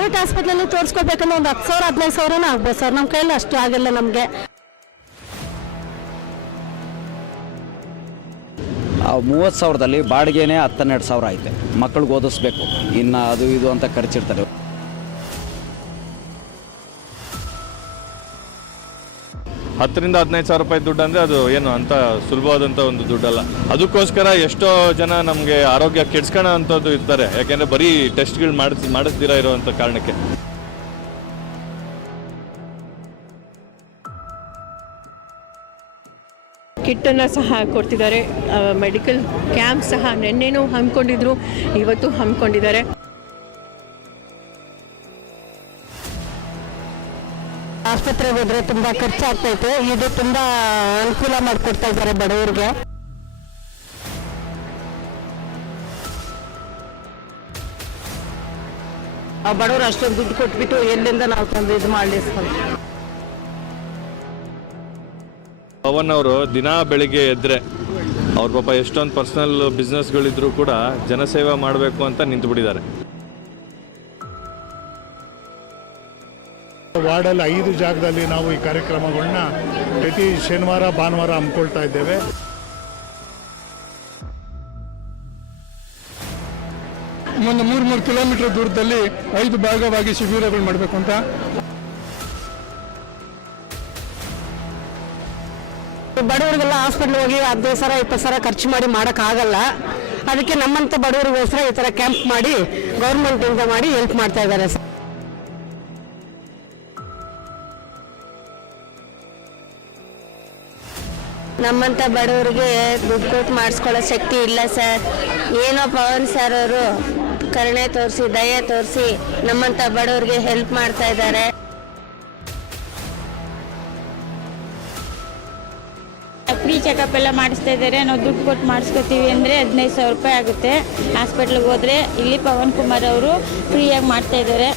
Private ಆಸ್ಪತ್ರೆಯಲ್ಲಿ ತೋರಿಸ್ಕೋಬೇಕಂದ್ರೆ ಒಂದು ಹತ್ತು ಸಾವಿರ, ಹದಿನೈದು ಸಾವಿರನೂ ಆಗ್ಬೋದು ಸರ್. ನಮ್ಮ ಕೈಯಲ್ಲಿ ಅಷ್ಟು ಆಗಿಲ್ಲ ನಮಗೆ. ಮೂವತ್ತು ಸಾವಿರದಲ್ಲಿ ಬಾಡಿಗೆನೇ ಹತ್ತನ್ನೆರಡು ಸಾವಿರ ಐತೆ. ಮಕ್ಕಳಿಗೆ ಓದಿಸ್ಬೇಕು. ಇನ್ನು ಅದು ಇದು ಅಂತ ಖರ್ಚಿರ್ತಾರೆ ಹತ್ತರಿಂದ ಹದಿನೈದು ಸಾವಿರ ರೂಪಾಯಿ ದುಡ್ಡು ಅಂದರೆ ಅದು ಏನು ಅಂತ ಸುಲಭವಾದಂಥ ಒಂದು ದುಡ್ಡಲ್ಲ. ಅದಕ್ಕೋಸ್ಕರ ಎಷ್ಟೋ ಜನ ನಮಗೆ ಆರೋಗ್ಯ ಕೆಡ್ಸ್ಕೊಳ್ಳೋ ಅಂಥದ್ದು ಇರ್ತಾರೆ. ಯಾಕೆಂದರೆ ಬರೀ ಟೆಸ್ಟ್ಗಳು ಮಾಡಿಸಿ, ಮಾಡಿಸ್ದಿರ ಇರೋವಂಥ ಕಾರಣಕ್ಕೆ. ಕಿಟ್ಟನ್ನು ಸಹ ಕೊಡ್ತಿದ್ದಾರೆ. ಮೆಡಿಕಲ್ ಕ್ಯಾಂಪ್ ಸಹ ನೆನ್ನೆನೂ ಹಮ್ಮಿಕೊಂಡಿದ್ರು, ಇವತ್ತು ಹಮ್ಮಿಕೊಂಡಿದ್ದಾರೆ. ಆಸ್ಪತ್ರೆಗೆ ಹೋದ್ರೆ ತುಂಬಾ ಖರ್ಚಾಗ್ತೈತೆ. ಇದು ತುಂಬಾ ಅನುಕೂಲ ಮಾಡಿಕೊಡ್ತಾ ಇದ್ದಾರೆ ಬಡವರಿಗೆ. ಆ ಬಡವರು ಅಷ್ಟೊಂದು ದುಡ್ಡು ಕೊಟ್ಬಿಟ್ಟು ಎಲ್ಲಿಂದ ನಾವು ತಂದು ಇದು ಮಾಡಲಿ ಪವನ್ ಅವರು ದಿನ ಬೆಳಿಗ್ಗೆ ಎದ್ರೆ ಅವ್ರ ಪಾಪ ಎಷ್ಟೊಂದು ಪರ್ಸನಲ್ ಬಿಸ್ನೆಸ್ಗಳಿದ್ರು ಕೂಡ ಜನಸೇವೆ ಮಾಡಬೇಕು ಅಂತ ನಿಂತುಬಿಟ್ಟಿದ್ದಾರೆ. ವಾರ್ಡಲ್ಲಿ ಐದು ಜಾಗದಲ್ಲಿ ನಾವು ಈ ಕಾರ್ಯಕ್ರಮಗಳನ್ನ ಪ್ರತಿ ಶನಿವಾರ ಭಾನುವಾರ ಹಮ್ಮಿಕೊಳ್ತಾ ಇದ್ದೇವೆ. ಒಂದು ಮೂರು ಮೂರು ಕಿಲೋಮೀಟರ್ ದೂರದಲ್ಲಿ ಐದು ಭಾಗವಾಗಿ ಶಿಬಿರಗಳು ಮಾಡಬೇಕು ಅಂತ. ಬಡವರಿಗೆಲ್ಲ ಹಾಸ್ಪಿಟ್ಲ್ ಹೋಗಿ ಹದಿನೈದು ಸಾವಿರ ಇಪ್ಪತ್ತು ಸಾವಿರ ಖರ್ಚು ಮಾಡಿ ಮಾಡೋಕ್ಕಾಗಲ್ಲ. ಅದಕ್ಕೆ ನಮ್ಮಂತ ಬಡವರಿಗೋಸ್ಕರ ಈ ಥರ ಕ್ಯಾಂಪ್ ಮಾಡಿ ಗೌರ್ಮೆಂಟಿಂದ ಮಾಡಿ ಹೆಲ್ಪ್ ಮಾಡ್ತಾ ಇದ್ದಾರೆ ಸರ್. ನಮ್ಮಂತ ಬಡವರಿಗೆ ದುಡ್ಡು ಕೊಟ್ಟು ಮಾಡಿಸ್ಕೊಳ್ಳೋ ಶಕ್ತಿ ಇಲ್ಲ ಸರ್. ಏನೋ ಪವನ್ ಸರ್ ಅವರು ಕರುಣೆ ತೋರಿಸಿ, ದಯೆ ತೋರಿಸಿ ನಮ್ಮಂತ ಬಡವರಿಗೆ ಹೆಲ್ಪ್ ಮಾಡ್ತಾ ಇದ್ದಾರೆ. ಫ್ರೀ ಚೆಕಪ್ ಎಲ್ಲ ಮಾಡಿಸ್ತಾ ಇದ್ದಾರೆ. ನಾವು ದುಡ್ಡು ಕೊಟ್ಟು ಮಾಡಿಸ್ಕೊತೀವಿ ಅಂದರೆ ಹದಿನೈದು ಸಾವಿರ ರೂಪಾಯಿ ಆಗುತ್ತೆ. ಹಾಸ್ಪಿಟ್ಲಿಗೆ ಹೋದರೆ ಇಲ್ಲಿ ಪವನ್ ಕುಮಾರ್ ಅವರು ಫ್ರೀಯಾಗಿ ಮಾಡ್ತಾ ಇದ್ದಾರೆ.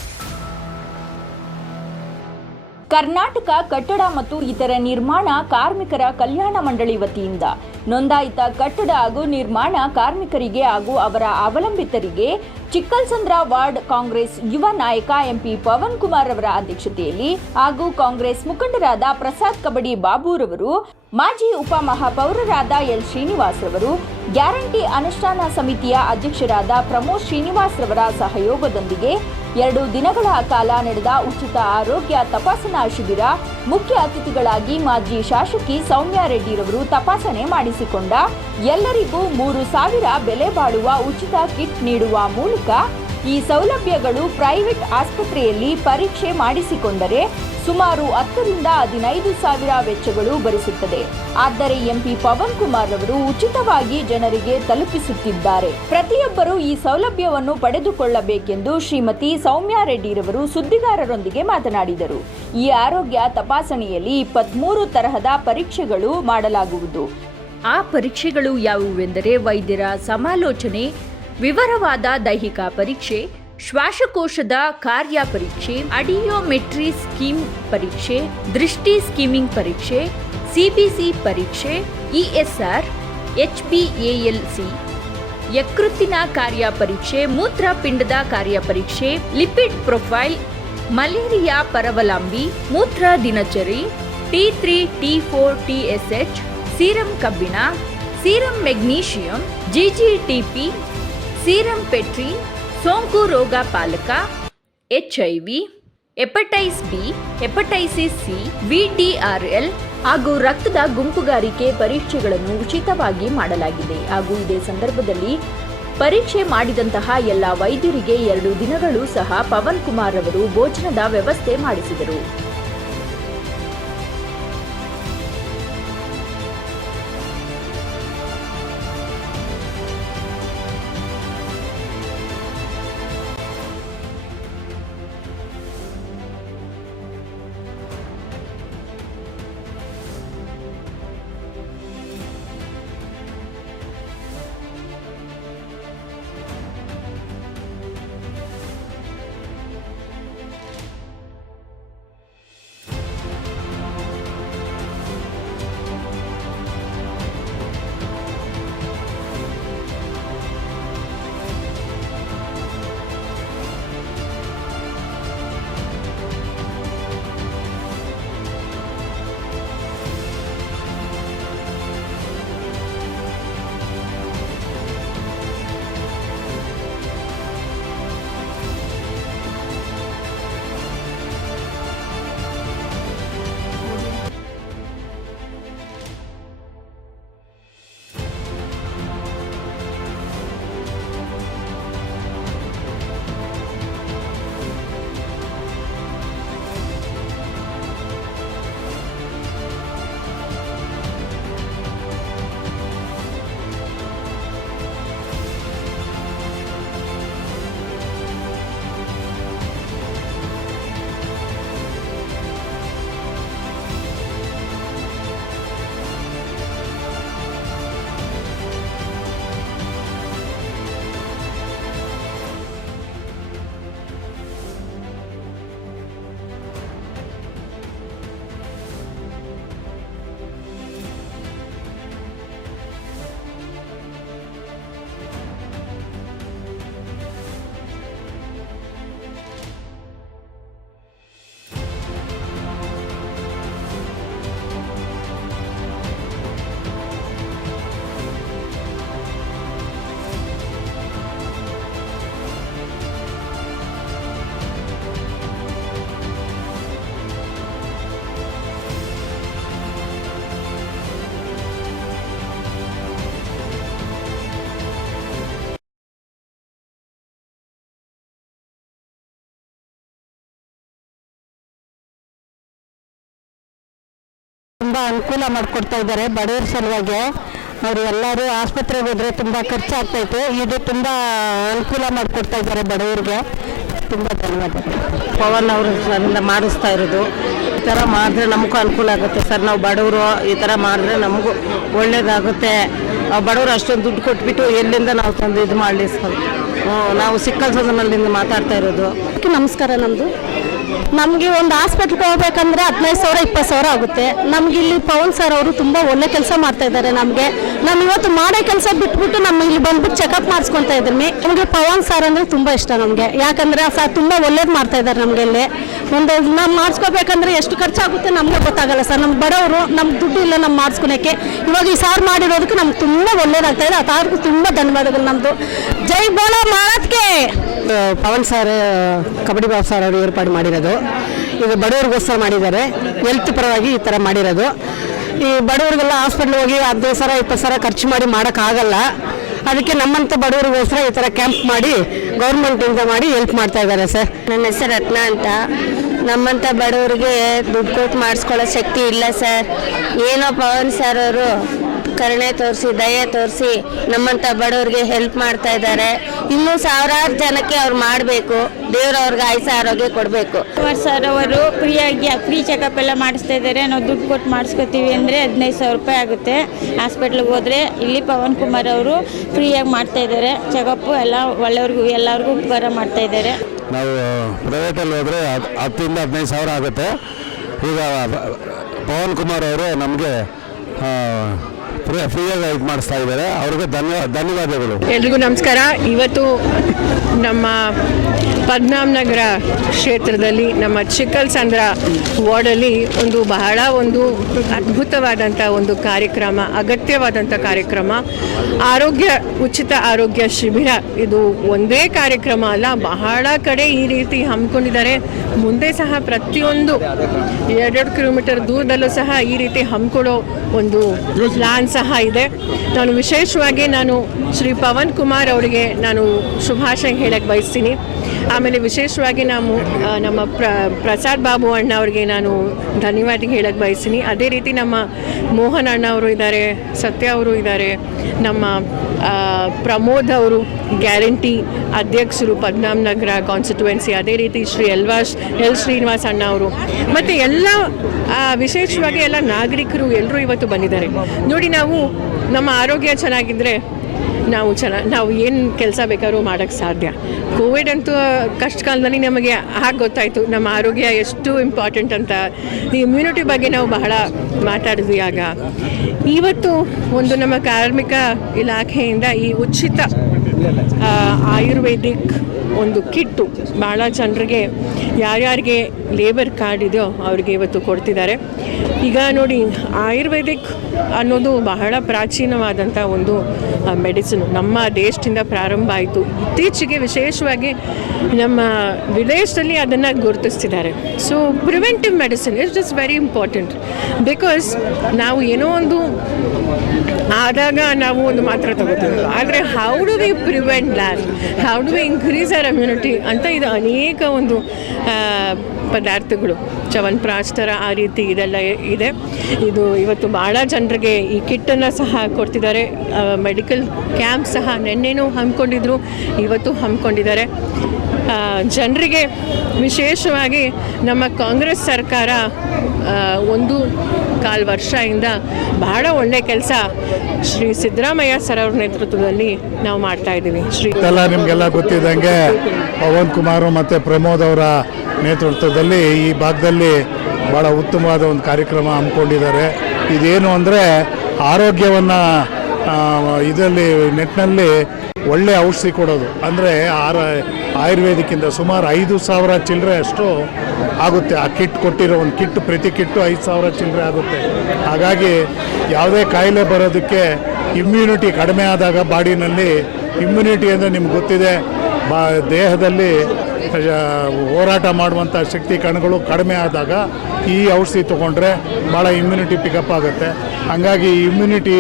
ಕರ್ನಾಟಕ ಕಟ್ಟಡ ಮತ್ತು ಇತರ ನಿರ್ಮಾಣ ಕಾರ್ಮಿಕರ ಕಲ್ಯಾಣ ಮಂಡಳಿ ವತಿಯಿಂದ ನೋಂದಾಯಿತ ಕಟ್ಟಡ ಹಾಗೂ ನಿರ್ಮಾಣ ಕಾರ್ಮಿಕರಿಗೆ ಹಾಗೂ ಅವರ ಅವಲಂಬಿತರಿಗೆ ಚಿಕ್ಕಲ್ಸಂದ್ರ ವಾರ್ಡ್ ಕಾಂಗ್ರೆಸ್ ಯುವ ನಾಯಕ ಎಂಪಿ ಪವನ್ ಕುಮಾರ್ ಅವರ ಅಧ್ಯಕ್ಷತೆಯಲ್ಲಿ ಹಾಗೂ ಕಾಂಗ್ರೆಸ್ ಮುಖಂಡರಾದ ಪ್ರಸಾದ್ ಕಬಡಿ ಬಾಬೂರವರು, ಮಾಜಿ ಉಪಮಹಾಪೌರರಾದ ಎಲ್ ಶ್ರೀನಿವಾಸ್ ರವರು ಗ್ಯಾರಂಟಿ ಅನುಷ್ಠಾನ ಸಮಿತಿಯ ಅಧ್ಯಕ್ಷರಾದ ಪ್ರಮೋದ್ ಶ್ರೀನಿವಾಸ್ ರವರ ಸಹಯೋಗದೊಂದಿಗೆ ಎರಡು ದಿನಗಳ ಕಾಲ ನಡೆದ ಉಚಿತ ಆರೋಗ್ಯ ತಪಾಸಣಾ ಶಿಬಿರ ಮುಖ್ಯ ಅತಿಥಿಗಳಾಗಿ ಮಾಜಿ ಶಾಸಕಿ ಸೌಮ್ಯ ರೆಡ್ಡಿರವರು ತಪಾಸಣೆ ಮಾಡಿಸಿಕೊಂಡ ಎಲ್ಲರಿಗೂ ಮೂರು ಸಾವಿರ ಬೆಲೆ ಬಾಳುವ ಉಚಿತ ಕಿಟ್ ನೀಡುವ ಮೂಲಕ ಈ ಸೌಲಭ್ಯಗಳು ಪ್ರೈವೇಟ್ ಆಸ್ಪತ್ರೆಯಲ್ಲಿ ಪರೀಕ್ಷೆ ಮಾಡಿಸಿಕೊಂಡರೆ ಸುಮಾರು ಹತ್ತರಿಂದ ಹದಿನೈದು ಸಾವಿರ ವೆಚ್ಚಗಳು ಭರಿಸುತ್ತದೆ. ಆದರೆ ಎಂಪಿ ಪವನ್ ಕುಮಾರ್ ಅವರು ಉಚಿತವಾಗಿ ಜನರಿಗೆ ತಲುಪಿಸುತ್ತಿದ್ದಾರೆ. ಪ್ರತಿಯೊಬ್ಬರು ಈ ಸೌಲಭ್ಯವನ್ನು ಪಡೆದುಕೊಳ್ಳಬೇಕೆಂದು ಶ್ರೀಮತಿ ಸೌಮ್ಯ ರೆಡ್ಡಿರವರು ಸುದ್ದಿಗಾರರೊಂದಿಗೆ ಮಾತನಾಡಿದರು. ಈ ಆರೋಗ್ಯ ತಪಾಸಣೆಯಲ್ಲಿ ಇಪ್ಪತ್ಮೂರು ತರಹದ ಪರೀಕ್ಷೆಗಳು ಮಾಡಲಾಗುವುದು. ಆ ಪರೀಕ್ಷೆಗಳು ಯಾವುವೆಂದರೆ ವೈದ್ಯರ ಸಮಾಲೋಚನೆ ವಿವರವಾದ ದೈಹಿಕ ಪರೀಕ್ಷೆ, ಶ್ವಾಸಕೋಶದ ಕಾರ್ಯ ಪರೀಕ್ಷೆ ಅಡಿಯೋಮೆಟ್ರಿ ಸ್ಕೀಮ್ ಪರೀಕ್ಷೆ, ದೃಷ್ಟಿ ಸ್ಕೀಮಿಂಗ್ ಪರೀಕ್ಷೆ, ಸಿಬಿಸಿ ಪರೀಕ್ಷೆ, ಇಎಸ್ಆರ್ ಎಚ್ ಎಚ್ಬಿಎಎಲ್ಸಿ ಯಕೃತ್ತಿನ ಕಾರ್ಯ ಪರೀಕ್ಷೆ ಮೂತ್ರಪಿಂಡದ ಕಾರ್ಯ ಪರೀಕ್ಷೆ ಲಿಪಿಡ್ ಪ್ರೊಫೈಲ್, ಮಲೇರಿಯಾ ಪರವಲಂಬಿ, ಮೂತ್ರ ದಿನಚರಿ, T three T four, T S H, serum ಕಬ್ಬಿಣ, ಸೀರಂ ಮೆಗ್ನೀಷಿಯಂ ಜಿಜಿಟಿಪಿ ಸೀರಂ ಪೆಟ್ರಿ, ಸೋಂಕು ರೋಗ ಪಾಲಕ HIV hepatitis B, hepatitis C VDRL ಹಾಗೂ ರಕ್ತದ ಗುಂಪುಗಾರಿಕೆ ಪರೀಕ್ಷೆಗಳನ್ನು ಉಚಿತವಾಗಿ ಮಾಡಲಾಗಿದೆ. ಹಾಗೂ ಇದೇ ಸಂದರ್ಭದಲ್ಲಿ ಪರೀಕ್ಷೆ ಮಾಡಿದಂತಹ ಎಲ್ಲ ವೈದ್ಯರಿಗೆ ಎರಡು ದಿನಗಳು ಸಹ ಪವನ್ ಕುಮಾರ್ ಅವರು ಭೋಜನದ ವ್ಯವಸ್ಥೆ ಮಾಡಿಸಿದರು. ತುಂಬ ಅನುಕೂಲ ಮಾಡಿಕೊಡ್ತಾ ಇದ್ದಾರೆ ಬಡವರ ಸಲುವಾಗಿ. ಅವರು ಎಲ್ಲರೂ ಆಸ್ಪತ್ರೆಗೆ ಹೋದರೆ ತುಂಬ ಖರ್ಚಾಗ್ತೈತೆ. ಇದು ತುಂಬ ಅನುಕೂಲ ಮಾಡಿಕೊಡ್ತಾ ಇದ್ದಾರೆ ಬಡವರಿಗೆ. ತುಂಬ ಧನ್ಯವಾದಗಳು. ಪವನ್ ಅವರು ಸರಿಂದ ಮಾಡಿಸ್ತಾ ಇರೋದು. ಈ ಥರ ಮಾಡಿದ್ರೆ ನಮಗೂ ಅನುಕೂಲ ಆಗುತ್ತೆ. ಸರ್ ನಾವು ಬಡವರು ಈ ಥರ ಮಾಡಿದ್ರೆ ನಮಗೂ ಒಳ್ಳೇದಾಗುತ್ತೆ. ಬಡವರು ಅಷ್ಟೊಂದು ದುಡ್ಡು ಕೊಟ್ಬಿಟ್ಟು ಎಲ್ಲಿಂದ ನಾವು ತಂದು ಇದು ಮಾಡಲಿ ಸರ್? ನಾವು ಸಿಕ್ಕಲ್ ಸದನಲ್ಲಿಂದ ಮಾತಾಡ್ತಾ ಇರೋದು. ನಮಸ್ಕಾರ ನಮ್ಮದು ನಮಗೆ ಒಂದು ಹಾಸ್ಪಿಟ್ಲ್ಗೆ ಹೋಗ್ಬೇಕಂದ್ರೆ ಹದಿನೈದು ಸಾವಿರ, ಇಪ್ಪತ್ತು ಸಾವಿರ ಆಗುತ್ತೆ. ನಮ್ಗೆ ಇಲ್ಲಿ ಪವನ್ ಸರ್ ಅವರು ತುಂಬ ಒಳ್ಳೆ ಕೆಲಸ ಮಾಡ್ತಾ ಇದ್ದಾರೆ ನಮಗೆ. ನಾನು ಇವತ್ತು ಮಾಡೋ ಕೆಲಸ ಬಿಟ್ಬಿಟ್ಟು ನಮ್ಮ ಇಲ್ಲಿ ಬಂದ್ಬಿಟ್ಟು ಚೆಕಪ್ ಮಾಡಿಸ್ಕೊತಾ ಇದ್ದೀನಿ. ನಮಗೆ ಪವನ್ ಸರ್ ಅಂದರೆ ತುಂಬ ಇಷ್ಟ ನಮಗೆ. ಯಾಕಂದರೆ ಸರ್ ತುಂಬ ಒಳ್ಳೇದು ಮಾಡ್ತಾ ಇದ್ದಾರೆ ನಮಗೆ ಇಲ್ಲಿ. ಒಂದು ನಾವು ಮಾಡಿಸ್ಕೋಬೇಕಂದ್ರೆ ಎಷ್ಟು ಖರ್ಚಾಗುತ್ತೆ ನಮಗೆ ಗೊತ್ತಾಗಲ್ಲ ಸರ್ ನಮ್ಮ ಬಡವರು ನಮ್ಗೆ ದುಡ್ಡು ಇಲ್ಲ ನಮ್ಮ ಮಾಡಿಸ್ಕೊಳಕ್ಕೆ. ಇವಾಗ ಈ ಸಾರ್ ಮಾಡಿರೋದಕ್ಕೆ ನಮ್ಗೆ ತುಂಬ ಒಳ್ಳೇದಾಗ್ತಾ ಇದೆ. ಆ ತುಂಬ ಧನ್ಯವಾದಗಳು ನಮ್ಮದು ಜೈ ಬೋಲೋ ಮಾರತ್ಗೆ! ಪವನ್ ಸರ್ ಕಬಡ್ಡಿ ಬಾಬು ಸರ್ ಅವರು ಏರ್ಪಾಡು ಮಾಡಿರೋದು. ಇದು ಬಡವರಿಗೋಸ್ಕರ ಮಾಡಿದ್ದಾರೆ. ಹೆಲ್ತ್ ಪರವಾಗಿ ಈ ಥರ ಮಾಡಿರೋದು. ಈ ಬಡವರಿಗೆಲ್ಲ ಹಾಸ್ಪಿಟ್ಲ್ ಹೋಗಿ ಹದಿನೈದು ಸಾವಿರ, ಇಪ್ಪತ್ತು ಸಾವಿರ ಖರ್ಚು ಮಾಡಿ ಮಾಡೋಕ್ಕಾಗಲ್ಲ. ಅದಕ್ಕೆ ನಮ್ಮಂಥ ಬಡವರಿಗೋಸ್ಕರ ಈ ಥರ ಕ್ಯಾಂಪ್ ಮಾಡಿ ಗೌರ್ಮೆಂಟಿಂದ ಮಾಡಿ ಹೆಲ್ಪ್ ಮಾಡ್ತಾ ಇದ್ದಾರೆ ಸರ್. ನನ್ನ ಹೆಸರು ರತ್ನ ಅಂತ. ನಮ್ಮಂಥ ಬಡವರಿಗೆ ದುಡ್ಡು ಕೊಟ್ಟು ಮಾಡಿಸ್ಕೊಳ್ಳೋ ಶಕ್ತಿ ಇಲ್ಲ ಸರ್. ಏನೋ ಪವನ್ ಸರ್ ಅವರು ಕರುಣೆ ತೋರಿಸಿ ದಯೆ ತೋರಿಸಿ ನಮ್ಮಂಥ ಬಡವರಿಗೆ ಹೆಲ್ಪ್ ಮಾಡ್ತಾ ಇದ್ದಾರೆ. ಇನ್ನೂ ಸಾವಿರಾರು ಜನಕ್ಕೆ ಅವ್ರು ಮಾಡಬೇಕು. ದೇವ್ರು ಅವ್ರಿಗೆ ಆಯ್ಸ ಆರೋಗ್ಯ ಕೊಡಬೇಕು. ಸರ್ ಅವರು ಫ್ರೀಯಾಗಿ ಫ್ರೀ ಚೆಕಪ್ ಎಲ್ಲ ಮಾಡಿಸ್ತಾ ಇದ್ದಾರೆ. ನಾವು ದುಡ್ಡು ಕೊಟ್ಟು ಮಾಡಿಸ್ಕೊತೀವಿ ಅಂದರೆ ಹದಿನೈದು ಸಾವಿರ ರೂಪಾಯಿ ಆಗುತ್ತೆ. ಹಾಸ್ಪಿಟ್ಲಿಗೆ ಹೋದರೆ ಇಲ್ಲಿ ಪವನ್ ಕುಮಾರ್ ಅವರು ಫ್ರೀಯಾಗಿ ಮಾಡ್ತಾ ಇದ್ದಾರೆ. ಚೆಕಪ್ಪು ಎಲ್ಲ ಒಳ್ಳೆಯವ್ರಿಗೂ ಎಲ್ಲರಿಗೂ ಉಪಕಾರ ಮಾಡ್ತಾ ಇದ್ದಾರೆ. ನಾವು ಪ್ರೈವೇಟಲ್ಲಿ ಹೋದರೆ ಹತ್ತರಿಂದ ಹದಿನೈದು ಸಾವಿರ ಆಗುತ್ತೆ. ಈಗ ಪವನ್ ಕುಮಾರ್ ಅವರು ನಮಗೆ ಇದ್ದಾರೆ. ಅವ್ರಿಗೆ ಧನ್ಯ, ಧನ್ಯವಾದಗಳು. ಎಲ್ರಿಗೂ ನಮಸ್ಕಾರ. ಇವತ್ತು ನಮ್ಮ ಪದ್ಮನಾಭ ನಗರ ಕ್ಷೇತ್ರದಲ್ಲಿ, ನಮ್ಮ ಚಿಕ್ಕಲ್ಸಂದ್ರ ವಾರ್ಡಲ್ಲಿ ಒಂದು ಬಹಳ ಒಂದು ಅದ್ಭುತವಾದಂಥ ಒಂದು ಕಾರ್ಯಕ್ರಮ, ಅಗತ್ಯವಾದಂಥ ಕಾರ್ಯಕ್ರಮ. ಆರೋಗ್ಯ, ಉಚಿತ ಆರೋಗ್ಯ ಶಿಬಿರ. ಇದು ಒಂದೇ ಕಾರ್ಯಕ್ರಮ ಅಲ್ಲ, ಬಹಳ ಕಡೆ ಈ ರೀತಿ ಹಮ್ಮಿಕೊಂಡಿದ್ದಾರೆ. ಮುಂದೆ ಸಹ ಪ್ರತಿಯೊಂದು, ಎರಡೆರಡು ಕಿಲೋಮೀಟರ್ ದೂರದಲ್ಲೂ ಸಹ ಈ ರೀತಿ ಹಮ್ಮಿಕೊಳ್ಳೋ ಒಂದು ಪ್ಲಾನ್ ಸಹ ಇದೆ. ನಾನು ವಿಶೇಷವಾಗಿ ನಾನು ಶ್ರೀ ಪವನ್ ಕುಮಾರ್ ಅವರಿಗೆ ನಾನು ಶುಭಾಶಯ ಹೇಳಕ್ಕೆ ಬಯಸ್ತೀನಿ. ಆಮೇಲೆ ವಿಶೇಷವಾಗಿ ನಾವು ನಮ್ಮ ಪ್ರ, ಪ್ರಸಾದ್ ಬಾಬು ಅಣ್ಣ ಅವ್ರಿಗೆ ನಾನು ಧನ್ಯವಾದ ಹೇಳಕ್ಕೆ ಬಯಸ್ತೀನಿ. ಅದೇ ರೀತಿ ನಮ್ಮ ಮೋಹನ್ ಅಣ್ಣ ಅವರು ಇದ್ದಾರೆ, ಸತ್ಯ ಅವರು ಇದ್ದಾರೆ, ನಮ್ಮ ಪ್ರಮೋದ್ ಅವರು ಗ್ಯಾರಂಟಿ ಅಧ್ಯಕ್ಷರು ಪದ್ಮಾಮ್ ನಗರ ಕಾನ್ಸ್ಟಿಟ್ಯುವೆನ್ಸಿ ಅದೇ ರೀತಿ ಶ್ರೀ ಎಲ್ವಾಸ್ ಎಲ್ ಶ್ರೀನಿವಾಸ್ ಅಣ್ಣ ಅವರು. ಮತ್ತು ಎಲ್ಲ ವಿಶೇಷವಾಗಿ ಎಲ್ಲ ನಾಗರಿಕರು ಎಲ್ಲರೂ ಇವತ್ತು ಬಂದಿದ್ದಾರೆ. ನೋಡಿ ನಾವು ನಮ್ಮ ಆರೋಗ್ಯ ಚೆನ್ನಾಗಿದ್ದರೆ ನಾವು ಚೆನ್ನ, ನಾವು ಏನು ಕೆಲಸ ಬೇಕಾದ್ರೂ ಮಾಡೋಕ್ಕೆ ಸಾಧ್ಯ. ಕೋವಿಡ್ ಅಂತೂ ಕಷ್ಟ ಕಾಲದಲ್ಲಿ ನಮಗೆ ಹಾಗೆ ಗೊತ್ತಾಯಿತು, ನಮ್ಮ ಆರೋಗ್ಯ ಎಷ್ಟು ಇಂಪಾರ್ಟೆಂಟ್ ಅಂತ. ಈ ಇಮ್ಯುನಿಟಿ ಬಗ್ಗೆ ನಾವು ಬಹಳ ಮಾತಾಡಿದ್ವಿ ಆಗ. ಇವತ್ತು ಒಂದು ನಮ್ಮ ಕಾರ್ಮಿಕ ಇಲಾಖೆಯಿಂದ ಈ ಉಚಿತ ಆಯುರ್ವೇದಿಕ್ ಒಂದು ಕಿಟ್ಟು ಭಾಳ ಜನರಿಗೆ ಯಾರ್ಯಾರಿಗೆ ಲೇಬರ್ ಕಾರ್ಡ್ ಇದೆಯೋ ಅವ್ರಿಗೆ ಇವತ್ತು ಕೊಡ್ತಿದ್ದಾರೆ. ಈಗ ನೋಡಿ, ಆಯುರ್ವೇದಿಕ್ ಅನ್ನೋದು ಬಹಳ ಪ್ರಾಚೀನವಾದಂಥ ಒಂದು ಮೆಡಿಸಿನ್ ನಮ್ಮ ದೇಶದಿಂದ ಪ್ರಾರಂಭ ಆಯಿತು. ಇತ್ತೀಚೆಗೆ ವಿಶೇಷವಾಗಿ ನಮ್ಮ ವಿದೇಶದಲ್ಲಿ ಅದನ್ನು ಗುರುತಿಸ್ತಿದ್ದಾರೆ. So preventive medicine is just very important because ನಾವು ಏನೋ ಒಂದು ಆದಾಗ ನಾವು ಒಂದು ಮಾತ್ರ ತಗೋತೀವಿ. ಆದರೆ how do we prevent that how do we increase our immunity ಅಂತ ಇದು ಅನೇಕ ಒಂದು ಪದಾರ್ಥಗಳು. ಚವನ್ಪ್ರಾಶ್ ಆ ರೀತಿ ಇದೆಲ್ಲ ಇದೆ. ಇದು ಇವತ್ತು ಭಾಳ ಜನರಿಗೆ ಈ ಕಿಟ್ಟನ್ನು ಸಹ ಕೊಡ್ತಿದ್ದಾರೆ. ಮೆಡಿಕಲ್ ಕ್ಯಾಂಪ್ ಸಹ ನಿನ್ನೆನೂ ಹಮ್ಮಿಕೊಂಡಿದ್ರು. ಇವತ್ತು ಹಮ್ಮಿಕೊಂಡಿದ್ದಾರೆ. ಜನರಿಗೆ ವಿಶೇಷವಾಗಿ ನಮ್ಮ ಕಾಂಗ್ರೆಸ್ ಸರ್ಕಾರ ಒಂದು ಕಾಲು ವರ್ಷದಿಂದ ಬಹಳ ಒಳ್ಳೆ ಕೆಲಸ ಶ್ರೀ ಸಿದ್ದರಾಮಯ್ಯ ಸರ್ ಅವರ ನೇತೃತ್ವದಲ್ಲಿ ನಾವು ಮಾಡ್ತಾ ಇದ್ದೀವಿ. ಶ್ರೀ ಎಲ್ಲ ನಿಮಗೆಲ್ಲ ಗೊತ್ತಿದ್ದಂಗೆ ಪವನ್ ಕುಮಾರ್ ಮತ್ತು ಪ್ರಮೋದ್ ಅವರ ನೇತೃತ್ವದಲ್ಲಿ ಈ ಭಾಗದಲ್ಲಿ ಭಾಳ ಉತ್ತಮವಾದ ಒಂದು ಕಾರ್ಯಕ್ರಮ ಹಮ್ಮಿಕೊಂಡಿದ್ದಾರೆ. ಇದೇನು ಅಂದರೆ ಆರೋಗ್ಯವನ್ನು ಇದರಲ್ಲಿ, ನೆಟ್ನಲ್ಲಿ ಒಳ್ಳೆ ಔಷಧಿ ಕೊಡೋದು. ಅಂದರೆ ಆರ ಆಯುರ್ವೇದಿಕ್ಕಿಂತ ಸುಮಾರು ಐದು ಸಾವಿರ ಚಿಲ್ಲರೆ ಅಷ್ಟು ಆಗುತ್ತೆ. ಆ ಕಿಟ್ ಕೊಟ್ಟಿರೋ ಒಂದು ಕಿಟ್, ಪ್ರತಿ ಕಿಟ್ಟು ಐದು ಸಾವಿರ ಚಿಲ್ಲರೆ ಆಗುತ್ತೆ. ಹಾಗಾಗಿ ಯಾವುದೇ ಕಾಯಿಲೆ ಬರೋದಕ್ಕೆ ಇಮ್ಯುನಿಟಿ ಕಡಿಮೆ ಆದಾಗ ಬಾಡಿನಲ್ಲಿ ಇಮ್ಯುನಿಟಿ ಅಂದರೆ ನಿಮ್ಗೆ ಗೊತ್ತಿದೆ, ಬಾ ದೇಹದಲ್ಲಿ ಹೋರಾಟ ಮಾಡುವಂಥ ಶಕ್ತಿ ಕಣಗಳು ಕಡಿಮೆ ಆದಾಗ ಈ ಔಷಧಿ ತೊಗೊಂಡ್ರೆ ಭಾಳ ಇಮ್ಯುನಿಟಿ ಪಿಕಪ್ ಆಗುತ್ತೆ. ಹಾಗಾಗಿ ಇಮ್ಯುನಿಟಿ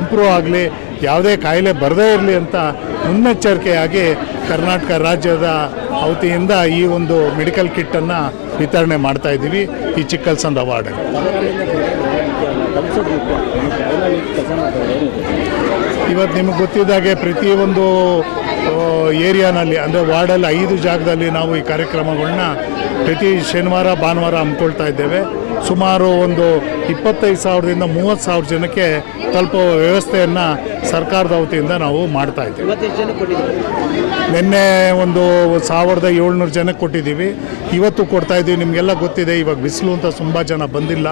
ಇಂಪ್ರೂವ್ ಆಗಲಿ ಯಾವುದೇ ಕಾಯಿಲೆ ಬರದೇ ಇರಲಿ ಅಂತ ಮುನ್ನೆಚ್ಚರಿಕೆಯಾಗಿ ಕರ್ನಾಟಕ ರಾಜ್ಯದ ಅವತಿಯಿಂದ ಈ ಒಂದು ಮೆಡಿಕಲ್ ಕಿಟ್ಟನ್ನು ವಿತರಣೆ ಮಾಡ್ತಾ ಇದ್ದೀವಿ. ಈ ಚಿಕ್ಕಲ್ಸಂದ ಅವಾರ್ಡ್ ಇವತ್ತು ನಿಮಗೆ ಗೊತ್ತಿದ್ದಾಗೆ ಪ್ರತಿಯೊಂದು ಏರಿಯಾನಲ್ಲಿ, ಅಂದರೆ ವಾರ್ಡಲ್ಲಿ ಐದು ಜಾಗದಲ್ಲಿ ನಾವು ಈ ಕಾರ್ಯಕ್ರಮಗಳನ್ನ ಪ್ರತಿ ಶನಿವಾರ, ಭಾನುವಾರ ಹಮ್ಮಿಕೊಳ್ತಾ ಇದ್ದೇವೆ. ಸುಮಾರು ಒಂದು ಇಪ್ಪತ್ತೈದು ಸಾವಿರದಿಂದ ಮೂವತ್ತು ಸಾವಿರ ಜನಕ್ಕೆ ತಲುಪುವ ವ್ಯವಸ್ಥೆಯನ್ನು ಸರ್ಕಾರದ ವತಿಯಿಂದ ನಾವು ಮಾಡ್ತಾ ಇದ್ದೀವಿ. ನಿನ್ನೆ ಒಂದು ಸಾವಿರದ ಏಳ್ನೂರು ಜನಕ್ಕೆ ಕೊಟ್ಟಿದ್ದೀವಿ. ಇವತ್ತು ಕೊಡ್ತಾ ಇದ್ದೀವಿ. ನಿಮಗೆಲ್ಲ ಗೊತ್ತಿದೆ ಇವಾಗ ಬಿಸಿಲು ಅಂತ ತುಂಬ ಜನ ಬಂದಿಲ್ಲ.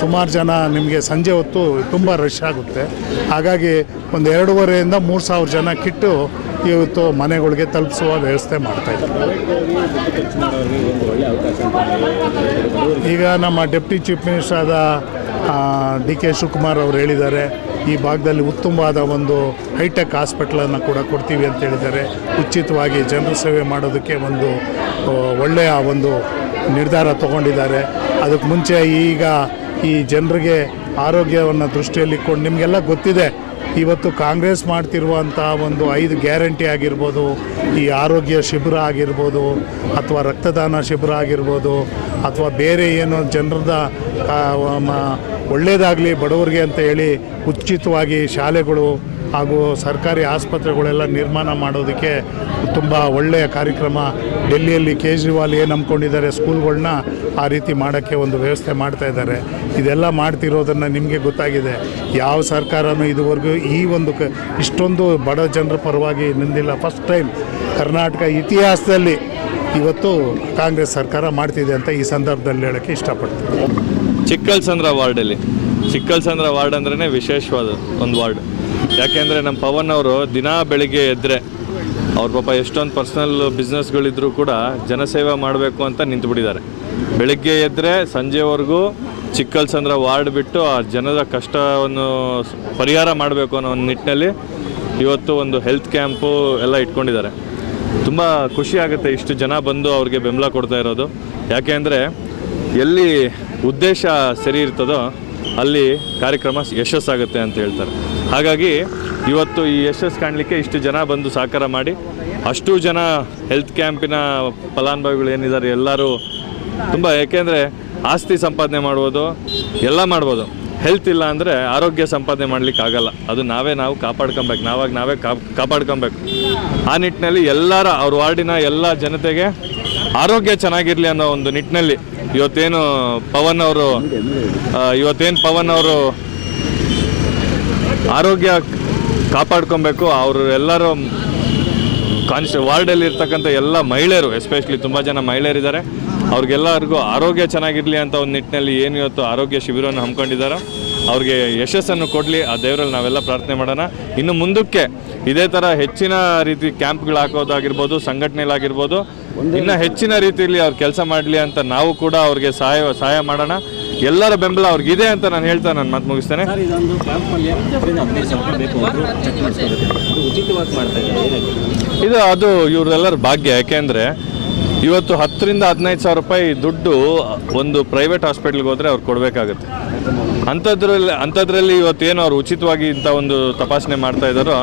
ಸುಮಾರು ಜನ ನಿಮಗೆ ಸಂಜೆ ಹೊತ್ತು ತುಂಬ ರಶ್ ಆಗುತ್ತೆ. ಹಾಗಾಗಿ ಒಂದು ಎರಡೂವರೆಯಿಂದ ಮೂರು ಸಾವಿರ ಜನ ಕಿಟ್ಟು ಇವತ್ತು ಮನೆಗಳಿಗೆ ತಲುಪಿಸುವ ವ್ಯವಸ್ಥೆ ಇದೆ ಈಗ ನಮ್ಮ ಡೆಪ್ಟಿ ಚೀಫ್ ಮಿನಿಸ್ಟರ್ ಆದ ಡಿ ಕೆ ಶಿವಕುಮಾರ್ ಅವರು ಹೇಳಿದ್ದಾರೆ, ಈ ಭಾಗದಲ್ಲಿ ಉತ್ತಮವಾದ ಒಂದು ಹೈಟೆಕ್ ಹಾಸ್ಪಿಟ್ಲನ್ನು ಕೂಡ ಕೊಡ್ತೀವಿ ಅಂತ ಹೇಳಿದ್ದಾರೆ. ಉಚಿತವಾಗಿ ಜನರ ಸೇವೆ ಮಾಡೋದಕ್ಕೆ ಒಂದು ಒಳ್ಳೆಯ ಒಂದು ನಿರ್ಧಾರ ತಗೊಂಡಿದ್ದಾರೆ. ಅದಕ್ಕೆ ಮುಂಚೆ ಈಗ ಈ ಜನರಿಗೆ ಆರೋಗ್ಯವನ್ನು ದೃಷ್ಟಿಯಲ್ಲಿ ಇಟ್ಕೊಂಡು ನಿಮಗೆಲ್ಲ ಗೊತ್ತಿದೆ ಇವತ್ತು ಕಾಂಗ್ರೆಸ್ ಮಾಡ್ತಿರುವಂಥ ಒಂದು ಐದು ಗ್ಯಾರಂಟಿ ಆಗಿರ್ಬೋದು, ಈ ಆರೋಗ್ಯ ಶಿಬಿರ ಆಗಿರ್ಬೋದು, ಅಥವಾ ರಕ್ತದಾನ ಶಿಬಿರ ಆಗಿರ್ಬೋದು, ಅಥವಾ ಬೇರೆ ಏನು ಜನರದ ಒಳ್ಳೆಯದಾಗಲಿ ಬಡವರಿಗೆ ಅಂತ ಹೇಳಿ ಉಚಿತವಾಗಿ ಶಾಲೆಗಳು ಹಾಗೂ ಸರ್ಕಾರಿ ಆಸ್ಪತ್ರೆಗಳೆಲ್ಲ ನಿರ್ಮಾಣ ಮಾಡೋದಕ್ಕೆ ತುಂಬ ಒಳ್ಳೆಯ ಕಾರ್ಯಕ್ರಮ. ಡೆಲ್ಲಿಯಲ್ಲಿ ಕೇಜ್ರಿವಾಲ್ ಏನು ನಂಬ್ಕೊಂಡಿದ್ದಾರೆ ಸ್ಕೂಲ್ಗಳನ್ನ ಆ ರೀತಿ ಮಾಡೋಕ್ಕೆ ಒಂದು ವ್ಯವಸ್ಥೆ ಮಾಡ್ತಾ ಇದ್ದಾರೆ. ಇದೆಲ್ಲ ಮಾಡ್ತಿರೋದನ್ನು ನಿಮಗೆ ಗೊತ್ತಾಗಿದೆ. ಯಾವ ಸರ್ಕಾರನೂ ಇದುವರೆಗೂ ಈ ಒಂದು ಕ, ಇಷ್ಟೊಂದು ಬಡ ಜನರ ಪರವಾಗಿ ನಿಂದಿಲ್ಲ. ಫಸ್ಟ್ ಟೈಮ್ ಕರ್ನಾಟಕ ಇತಿಹಾಸದಲ್ಲಿ ಇವತ್ತು ಕಾಂಗ್ರೆಸ್ ಸರ್ಕಾರ ಮಾಡ್ತಿದೆ ಅಂತ ಈ ಸಂದರ್ಭದಲ್ಲಿ ಹೇಳೋಕ್ಕೆ ಇಷ್ಟಪಡ್ತೀನಿ. ಚಿಕ್ಕಲ್ಸಂದ್ರ ವಾರ್ಡಲ್ಲಿ ಚಿಕ್ಕಲ್ಸಂದ್ರ ವಾರ್ಡ್ ಅಂದ್ರೇ ವಿಶೇಷವಾದ ಒಂದು ವಾರ್ಡ್. ಯಾಕೆಂದರೆ ನಮ್ಮ ಪವನ್ ಅವರು ದಿನಾ ಬೆಳಿಗ್ಗೆ ಎದ್ದರೆ ಅವ್ರ ಪಾಪ ಎಷ್ಟೊಂದು ಪರ್ಸ್ನಲ್ ಬಿಸ್ನೆಸ್ಗಳಿದ್ರೂ ಕೂಡ ಜನಸೇವೆ ಮಾಡಬೇಕು ಅಂತ ನಿಂತುಬಿಟ್ಟಿದ್ದಾರೆ. ಬೆಳಿಗ್ಗೆ ಎದ್ದರೆ ಸಂಜೆವರೆಗೂ ಚಿಕ್ಕಲ್ಸಂದ್ರ ವಾರ್ಡ್ ಬಿಟ್ಟು ಆ ಜನರ ಕಷ್ಟವನ್ನು ಪರಿಹಾರ ಮಾಡಬೇಕು ಅನ್ನೋ ಒಂದು ನಿಟ್ಟಿನಲ್ಲಿ ಇವತ್ತು ಒಂದು ಹೆಲ್ತ್ ಕ್ಯಾಂಪು ಎಲ್ಲ ಇಟ್ಕೊಂಡಿದ್ದಾರೆ. ತುಂಬ ಖುಷಿ ಆಗುತ್ತೆ ಇಷ್ಟು ಜನ ಬಂದು ಅವ್ರಿಗೆ ಬೆಂಬಲ ಕೊಡ್ತಾ ಇರೋದು. ಯಾಕೆ ಅಂದರೆ ಎಲ್ಲಿ ಉದ್ದೇಶ ಸರಿ ಇರ್ತದೋ ಅಲ್ಲಿ ಕಾರ್ಯಕ್ರಮ ಯಶಸ್ಸಾಗುತ್ತೆ ಅಂತ ಹೇಳ್ತಾರೆ. ಹಾಗಾಗಿ ಇವತ್ತು ಈ ಯಶಸ್ ಕಾಣಲಿಕ್ಕೆ ಇಷ್ಟು ಜನ ಬಂದು ಸಹಕಾರ ಮಾಡಿ, ಅಷ್ಟು ಜನ ಹೆಲ್ತ್ ಕ್ಯಾಂಪಿನ ಫಲಾನುಭವಿಗಳು ಏನಿದ್ದಾರೆ ಎಲ್ಲರೂ ತುಂಬ ಏಕೆಂದರೆ ಆಸ್ತಿ ಸಂಪಾದನೆ ಮಾಡ್ಬೋದು, ಎಲ್ಲ ಮಾಡ್ಬೋದು. ಹೆಲ್ತ್ ಇಲ್ಲ ಅಂದರೆ ಆರೋಗ್ಯ ಸಂಪಾದನೆ ಮಾಡ್ಲಿಕ್ಕೆ ಆಗಲ್ಲ. ಅದು ನಾವೇ ನಾವು ಕಾಪಾಡ್ಕೊಬೇಕು. ನಾವಾಗ ನಾವೇ ಕಾಪ್ ಕಾಪಾಡ್ಕೊಬೇಕು. ಆ ನಿಟ್ಟಿನಲ್ಲಿ ಎಲ್ಲರ, ಅವ್ರ ವಾರ್ಡಿನ ಎಲ್ಲ ಜನತೆಗೆ ಆರೋಗ್ಯ ಚೆನ್ನಾಗಿರಲಿ ಅನ್ನೋ ಒಂದು ನಿಟ್ಟಿನಲ್ಲಿ ಇವತ್ತೇನು ಪವನ್ ಅವರು ಇವತ್ತೇನು ಪವನ್ ಅವರು ಆರೋಗ್ಯ ಕಾಪಾಡ್ಕೊಬೇಕು. ಅವರು ಎಲ್ಲರೂ ಕಾನ್ಸ್, ವಾರ್ಡಲ್ಲಿ ಇರ್ತಕ್ಕಂಥ ಎಲ್ಲ ಮಹಿಳೆಯರು ಎಸ್ಪೆಷಲಿ ತುಂಬ ಜನ ಮಹಿಳೆಯರಿದ್ದಾರೆ. ಅವ್ರಿಗೆಲ್ಲರಿಗೂ ಆರೋಗ್ಯ ಚೆನ್ನಾಗಿರಲಿ ಅಂತ ಒಂದು ನಿಟ್ಟಿನಲ್ಲಿ ಏನು ಇವತ್ತು ಆರೋಗ್ಯ ಶಿಬಿರವನ್ನು ಹಮ್ಮಿಕೊಂಡಿದ್ದಾರೆ, ಅವ್ರಿಗೆ ಯಶಸ್ಸನ್ನು ಕೊಡಲಿ. ಆ ದೇವರಲ್ಲಿ ನಾವೆಲ್ಲ ಪ್ರಾರ್ಥನೆ ಮಾಡೋಣ. ಇನ್ನು ಮುಂದಕ್ಕೆ ಇದೇ ಥರ ಹೆಚ್ಚಿನ ರೀತಿ ಕ್ಯಾಂಪ್ಗಳು ಹಾಕೋದಾಗಿರ್ಬೋದು, ಸಂಘಟನೆಗಳಾಗಿರ್ಬೋದು, ಇನ್ನು ಹೆಚ್ಚಿನ ರೀತಿಯಲ್ಲಿ ಅವ್ರು ಕೆಲಸ ಮಾಡಲಿ ಅಂತ ನಾವು ಕೂಡ ಅವ್ರಿಗೆ ಸಹಾಯ ಸಹಾಯ ಮಾಡೋಣ. ಎಲ್ಲರ ಬೆಂಬಲ ಅವ್ರಿಗಿದೆ ಅಂತ ನಾನು ಹೇಳ್ತಾ ನಾನು ಮಾತು ಮುಗಿಸ್ತೇನೆ. ಇದು ಅದು ಇವ್ರದೆಲ್ಲರ ಭಾಗ್ಯ. ಯಾಕೆಂದ್ರೆ ಇವತ್ತು ಹತ್ತರಿಂದ ಹದಿನೈದು ಸಾವಿರ ರೂಪಾಯಿ ದುಡ್ಡು ಒಂದು ಪ್ರೈವೇಟ್ ಹಾಸ್ಪಿಟ್ಲ್ಗೆ ಹೋದರೆ ಅವ್ರು ಕೊಡಬೇಕಾಗತ್ತೆ. ಅಂಥದ್ರಲ್ಲಿ ಅಂಥದ್ರಲ್ಲಿ ಇವತ್ತೇನು ಅವ್ರು ಉಚಿತವಾಗಿ ಇಂಥ ಒಂದು ತಪಾಸಣೆ ಮಾಡ್ತಾ ಇದ್ದಾರೋ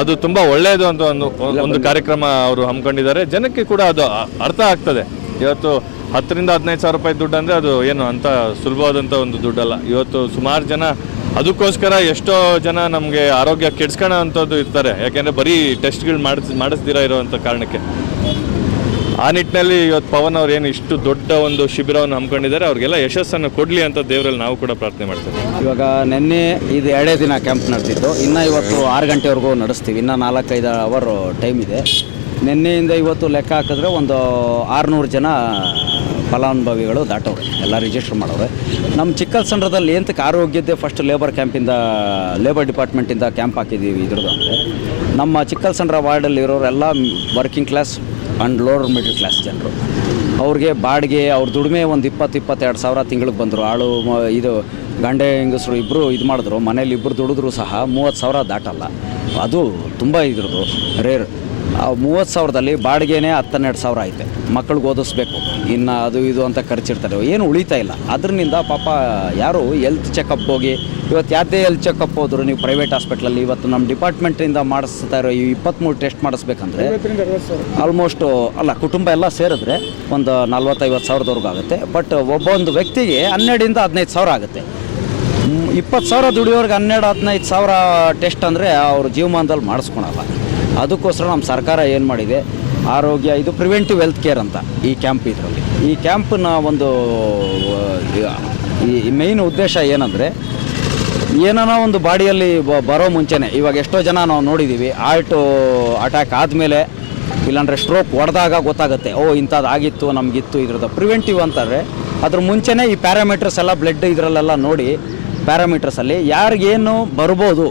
ಅದು ತುಂಬ ಒಳ್ಳೆಯದು ಅಂತ ಒಂದು ಒಂದು ಕಾರ್ಯಕ್ರಮ ಅವರು ಹಮ್ಮಿಕೊಂಡಿದ್ದಾರೆ. ಜನಕ್ಕೆ ಕೂಡ ಅದು ಅರ್ಥ ಆಗ್ತದೆ. ಇವತ್ತು ಹತ್ತರಿಂದ ಹದಿನೈದು ಸಾವಿರ ರೂಪಾಯಿ ದುಡ್ಡು ಅಂದರೆ ಅದು ಏನು ಅಂತ ಸುಲಭವಾದಂಥ ಒಂದು ದುಡ್ಡಲ್ಲ. ಇವತ್ತು ಸುಮಾರು ಜನ ಅದಕ್ಕೋಸ್ಕರ ಎಷ್ಟೋ ಜನ ನಮಗೆ ಆರೋಗ್ಯ ಕೆಡ್ಸ್ಕೊಳೋ ಅಂಥದ್ದು ಇರ್ತಾರೆ. ಯಾಕೆಂದರೆ ಬರೀ ಟೆಸ್ಟ್ಗಳು ಮಾಡಿಸ್, ಮಾಡಿಸ್ದಿರ ಇರೋವಂಥ ಕಾರಣಕ್ಕೆ. ಆ ನಿಟ್ಟಿನಲ್ಲಿ ಇವತ್ತು ಪವನ್ ಅವ್ರು ಏನು ಇಷ್ಟು ದೊಡ್ಡ ಒಂದು ಶಿಬಿರವನ್ನು ಹಮ್ಮಿಕೊಂಡಿದ್ದಾರೆ, ಅವ್ರಿಗೆಲ್ಲ ಯಶಸ್ಸನ್ನು ಕೊಡಲಿ ಅಂತ ದೇವರಲ್ಲಿ ನಾವು ಕೂಡ ಪ್ರಾರ್ಥನೆ ಮಾಡ್ತೇವೆ. ಇವಾಗ ನಿನ್ನೆ ಇದು ಎರಡೇ ದಿನ ಕ್ಯಾಂಪ್ ನಡೆದಿತ್ತು. ಇನ್ನು ಇವತ್ತು ಆರು ಗಂಟೆವರೆಗೂ ನಡೆಸ್ತೀವಿ. ಇನ್ನು ನಾಲ್ಕೈದು ಅವರ್ ಟೈಮ್ ಇದೆ. ನಿನ್ನೆಯಿಂದ ಇವತ್ತು ಲೆಕ್ಕ ಹಾಕಿದ್ರೆ ಒಂದು ಆರುನೂರು ಜನ ಫಲಾನುಭವಿಗಳು ದಾಟವ್ರೆ. ಎಲ್ಲ ರಿಜಿಸ್ಟರ್ ಮಾಡವ್ರೆ. ನಮ್ಮ ಚಿಕ್ಕಲ್ಸಂದ್ರದಲ್ಲಿ ಎಂತಕ್ಕೆ ಆರೋಗ್ಯದ್ದೇ ಫಸ್ಟ್ ಲೇಬರ್ ಕ್ಯಾಂಪಿಂದ ಲೇಬರ್ ಡಿಪಾರ್ಟ್ಮೆಂಟಿಂದ ಕ್ಯಾಂಪ್ ಹಾಕಿದ್ದೀವಿ ಇದ್ರದ್ದು ಅಂದರೆ. ನಮ್ಮ ಚಿಕ್ಕಲ್ಸಂದ್ರ ವಾರ್ಡಲ್ಲಿ ಇರೋರೆಲ್ಲ working class and lower middle class ಜನರು. ಅವ್ರಿಗೆ ಬಾಡಿಗೆ, ಅವ್ರ ದುಡಿಮೆ ಒಂದು ಇಪ್ಪತ್ತು, ಇಪ್ಪತ್ತೆರಡು ಸಾವಿರ ತಿಂಗಳಿಗೆ ಬಂದರು. ಆಳು ಇದು ಗಂಡೆ ಹೆಂಗಸರು ಇಬ್ಬರು ಇದು ಮಾಡಿದ್ರು. ಮನೇಲಿ ಇಬ್ಬರು ದುಡಿದ್ರು ಸಹ ಮೂವತ್ತು ಸಾವಿರ ದಾಟಲ್ಲ. ಅದು ತುಂಬ ಇದ್ರದ್ದು. ರೇರ್ ಮೂವತ್ತು ಸಾವಿರದಲ್ಲಿ ಬಾಡಿಗೆನೇ ಹತ್ತನ್ನೆರಡು ಸಾವಿರ ಐತೆ. ಮಕ್ಕಳಿಗೆ ಓದಿಸ್ಬೇಕು. ಇನ್ನು ಅದು ಇದು ಅಂತ ಖರ್ಚಿರ್ತಾರೆ. ಏನು ಉಳಿತಾ ಇಲ್ಲ. ಅದರಿಂದ ಪಾಪ ಯಾರು ಹೆಲ್ತ್ ಚೆಕಪ್ ಹೋಗಿ ಇವತ್ತು ಯಾವುದೇ ಹೆಲ್ತ್ ಚೆಕಪ್ ಹೋದ್ರು ನೀವು ಪ್ರೈವೇಟ್ ಹಾಸ್ಪಿಟ್ಲಲ್ಲಿ ಇವತ್ತು ನಮ್ಮ ಡಿಪಾರ್ಟ್ಮೆಂಟಿಂದ ಮಾಡಿಸ್ತಾ ಇರೋ ಈ ಇಪ್ಪತ್ತ್ಮೂರು ಟೆಸ್ಟ್ ಮಾಡಿಸ್ಬೇಕಂದ್ರೆ ಆಲ್ಮೋಸ್ಟು ಅಲ್ಲ ಕುಟುಂಬ ಎಲ್ಲ ಸೇರಿದ್ರೆ ಒಂದು ನಲ್ವತ್ತೈವತ್ತು ಸಾವಿರದವರೆಗೂ ಆಗುತ್ತೆ. ಬಟ್ ಒಬ್ಬೊಂದು ವ್ಯಕ್ತಿಗೆ ಹನ್ನೆರಡರಿಂದ ಹದಿನೈದು ಸಾವಿರ ಆಗುತ್ತೆ. ಇಪ್ಪತ್ತು ಸಾವಿರ ದುಡಿಯೋರ್ಗೆ ಹನ್ನೆರಡು ಹದಿನೈದು ಸಾವಿರ ಟೆಸ್ಟ್ ಅಂದರೆ ಅವ್ರ ಜೀವಮಾನದಲ್ಲಿ ಮಾಡಿಸ್ಕೊಳಲ್ಲ. ಅದಕ್ಕೋಸ್ಕರ ನಮ್ಮ ಸರ್ಕಾರ ಏನು ಮಾಡಿದೆ? ಆರೋಗ್ಯ, ಇದು ಪ್ರಿವೆಂಟಿವ್ ಹೆಲ್ತ್ ಕೇರ್ ಅಂತ ಈ ಕ್ಯಾಂಪ್ ಇದರಲ್ಲಿ. ಈ ಕ್ಯಾಂಪ್ನ ಒಂದು, ಈ ಮೇಯ್ನ್ ಉದ್ದೇಶ ಏನಂದರೆ, ಏನಾನ ಒಂದು ಬಾಡಿಯಲ್ಲಿ ಬರೋ ಮುಂಚೆನೆ, ಇವಾಗ ಎಷ್ಟೋ ಜನ ನಾವು ನೋಡಿದ್ದೀವಿ ಹಾರ್ಟು ಅಟ್ಯಾಕ್ ಆದಮೇಲೆ ಇಲ್ಲಾಂದರೆ ಸ್ಟ್ರೋಕ್ ಹೊಡೆದಾಗ ಗೊತ್ತಾಗುತ್ತೆ, ಓ ಇಂಥದ್ದು ಆಗಿತ್ತು, ನಮಗಿತ್ತು ಇದ್ರದ್ದು. ಪ್ರಿವೆಂಟಿವ್ ಅಂತಾರೆ, ಅದ್ರ ಮುಂಚೆನೇ ಈ ಪ್ಯಾರಾಮೀಟರ್ಸ್ ಎಲ್ಲ ಬ್ಲಡ್ ಇದರಲ್ಲೆಲ್ಲ ನೋಡಿ ಪ್ಯಾರಾಮೀಟರ್ಸಲ್ಲಿ ಯಾರಿಗೇನು ಬರ್ಬೋದು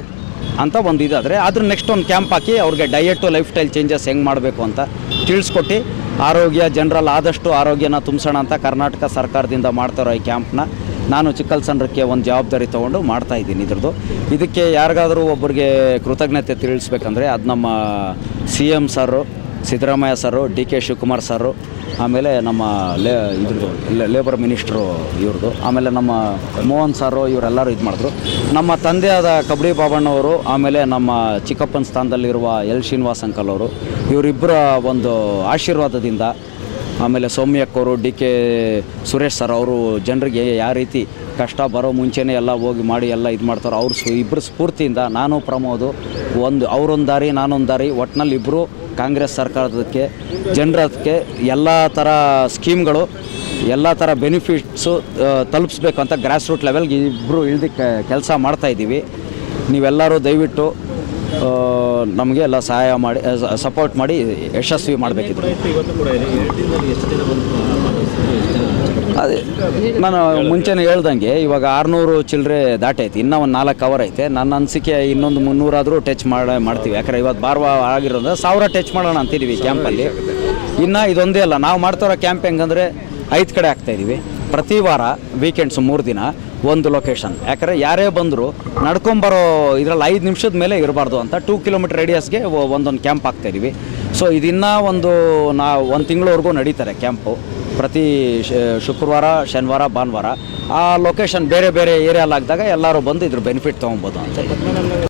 ಅಂತ ಒಂದು ಇದಾದರೆ ಅದ್ರ ನೆಕ್ಸ್ಟ್ ಒಂದು ಕ್ಯಾಂಪ್ ಹಾಕಿ ಅವ್ರಿಗೆ ಡಯಟು ಲೈಫ್ ಸ್ಟೈಲ್ ಚೇಂಜಸ್ ಹೆಂಗೆ ಮಾಡಬೇಕು ಅಂತ ತಿಳಿಸ್ಕೊಟ್ಟು ಆರೋಗ್ಯ ಜನರಲ್ ಆದಷ್ಟು ಆರೋಗ್ಯನ ತುಂಬಿಸೋಣ ಅಂತ ಕರ್ನಾಟಕ ಸರ್ಕಾರದಿಂದ ಮಾಡ್ತಾರೋ ಈ ಕ್ಯಾಂಪ್ನ ನಾನು ಚಿಕ್ಕಲ್ಸಂದ್ರಕ್ಕೆ ಒಂದು ಜವಾಬ್ದಾರಿ ತೊಗೊಂಡು ಮಾಡ್ತಾ ಇದ್ದೀನಿ ಇದ್ರದ್ದು. ಇದಕ್ಕೆ ಯಾರಿಗಾದರೂ ಒಬ್ಬರಿಗೆ ಕೃತಜ್ಞತೆ ತಿಳಿಸ್ಬೇಕಂದ್ರೆ ಅದು ನಮ್ಮ C M sir Siddaramaiah sir, D K Shivakumar sir, ಆಮೇಲೆ ನಮ್ಮ ಲೇ, ಇದ್ರದ್ದು ಲೇಬರ್ ಮಿನಿಸ್ಟ್ರು ಇವ್ರದ್ದು, ಆಮೇಲೆ ನಮ್ಮ ಮೋಹನ್ ಸಾರು ಇವರೆಲ್ಲರೂ ಇದು ಮಾಡಿದ್ರು. ನಮ್ಮ ತಂದೆಯಾದ ಕಬಡ್ಡಿ ಬಾಬಣ್ಣವರು ಆಮೇಲೆ ನಮ್ಮ ಚಿಕ್ಕಪ್ಪನ ಸ್ಥಾನದಲ್ಲಿರುವ ಎಲ್ ಶ್ರೀನಿವಾಸ್ ಅಂಕಲ್ ಅವರು ಇವರಿಬ್ಬರ ಒಂದು ಆಶೀರ್ವಾದದಿಂದ, ಆಮೇಲೆ ಸೌಮ್ಯಕ್ಕವರು ಡಿ ಕೆ ಸುರೇಶ್ ಸರ್ ಅವರು ಜನರಿಗೆ ಯಾವ ರೀತಿ ಕಷ್ಟ ಬರೋ ಮುಂಚೆನೇ ಎಲ್ಲ ಹೋಗಿ ಮಾಡಿ ಎಲ್ಲ ಇದು ಮಾಡ್ತಾರೋ, ಅವ್ರ ಸು ಇಬ್ಬರು ಸ್ಫೂರ್ತಿಯಿಂದ ನಾನು ಪ್ರಮೋದು, ಒಂದು ಅವರೊಂದು ದಾರಿ, ನಾನೊಂದು ದಾರಿ ಒಟ್ಟಿನಲ್ಲಿ ಇಬ್ಬರು ಕಾಂಗ್ರೆಸ್ ಸರ್ಕಾರದಕ್ಕೆ, ಜನರದಕ್ಕೆ ಎಲ್ಲ ಥರ ಸ್ಕೀಮ್ಗಳು, ಎಲ್ಲ ಥರ ಬೆನಿಫಿಟ್ಸು ತಲುಪಿಸ್ಬೇಕು ಅಂತ ಗ್ರಾಸ್ ರೂಟ್ ಲೆವೆಲ್ಗೆ ಇಬ್ಬರು ಇಳ್ದು ಕೆಲಸ ಮಾಡ್ತಾಯಿದ್ದೀವಿ ನೀವೆಲ್ಲರೂ ದಯವಿಟ್ಟು ನಮಗೆ ಎಲ್ಲ ಸಹಾಯ ಮಾಡಿ ಸಪೋರ್ಟ್ ಮಾಡಿ ಯಶಸ್ವಿ ಮಾಡಬೇಕಿದ್ರು. ಅದೇ. ನಾನು ಮುಂಚೆನೇ ಹೇಳ್ದಂಗೆ, ಇವಾಗ ಆರುನೂರು ಚಿಲ್ಲರೆ ದಾಟೈತಿ, ಇನ್ನೂ ಒಂದು ನಾಲ್ಕು ಅವರ್ ಐತೆ. ನನ್ನ ಅನಿಸಿಕೆ ಇನ್ನೊಂದು ಮುನ್ನೂರಾದರೂ ಟಚ್ ಮಾಡಿ, ಮಾಡ್ತೀವಿ. ಯಾಕಂದ್ರೆ ಇವತ್ತು ಬಾರ್ವ ಆಗಿರೋದ್ರೆ ಸಾವಿರ ಟಚ್ ಮಾಡೋಣ ಅಂತಿದ್ದೀವಿ ಕ್ಯಾಂಪಲ್ಲಿ ಇನ್ನು ಇದೊಂದೇ ಅಲ್ಲ, ನಾವು ಮಾಡ್ತಾರೋ ಕ್ಯಾಂಪ್ ಹೆಂಗಂದರೆ ಐದು ಕಡೆ ಆಗ್ತಾಯಿದ್ದೀವಿ ಪ್ರತಿ ವಾರ ವೀಕೆಂಡ್ಸ್ ಮೂರು ದಿನ ಒಂದು ಲೊಕೇಶನ್ ಯಾಕಂದರೆ ಯಾರೇ ಬಂದರೂ ನಡ್ಕೊಂಬರೋ ಇದರಲ್ಲಿ ಐದು ನಿಮಿಷದ ಮೇಲೆ ಇರಬಾರ್ದು ಅಂತ ಟೂ ಕಿಲೋಮೀಟರ್ ರೇಡಿಯಸ್ಗೆ ಒಂದೊಂದು ಕ್ಯಾಂಪ್ ಹಾಕ್ತಾಯಿದ್ದೀವಿ ಸೊ ಇದಿನ್ನೂ ಒಂದು ನಾ, ಒಂದು ತಿಂಗಳವರೆಗೂ ನಡೀತಾರೆ ಕ್ಯಾಂಪು ಪ್ರತಿ ಶುಕ್ರವಾರ, ಶನಿವಾರ, ಭಾನುವಾರ ಆ ಲೊಕೇಶನ್ ಬೇರೆ ಬೇರೆ ಏರಿಯಾಲಾಗ್ದಾಗ ಎಲ್ಲರೂ ಬಂದು ಇದ್ರ ಬೆನಿಫಿಟ್ ತೊಗೊಬೋದು ಅಂತ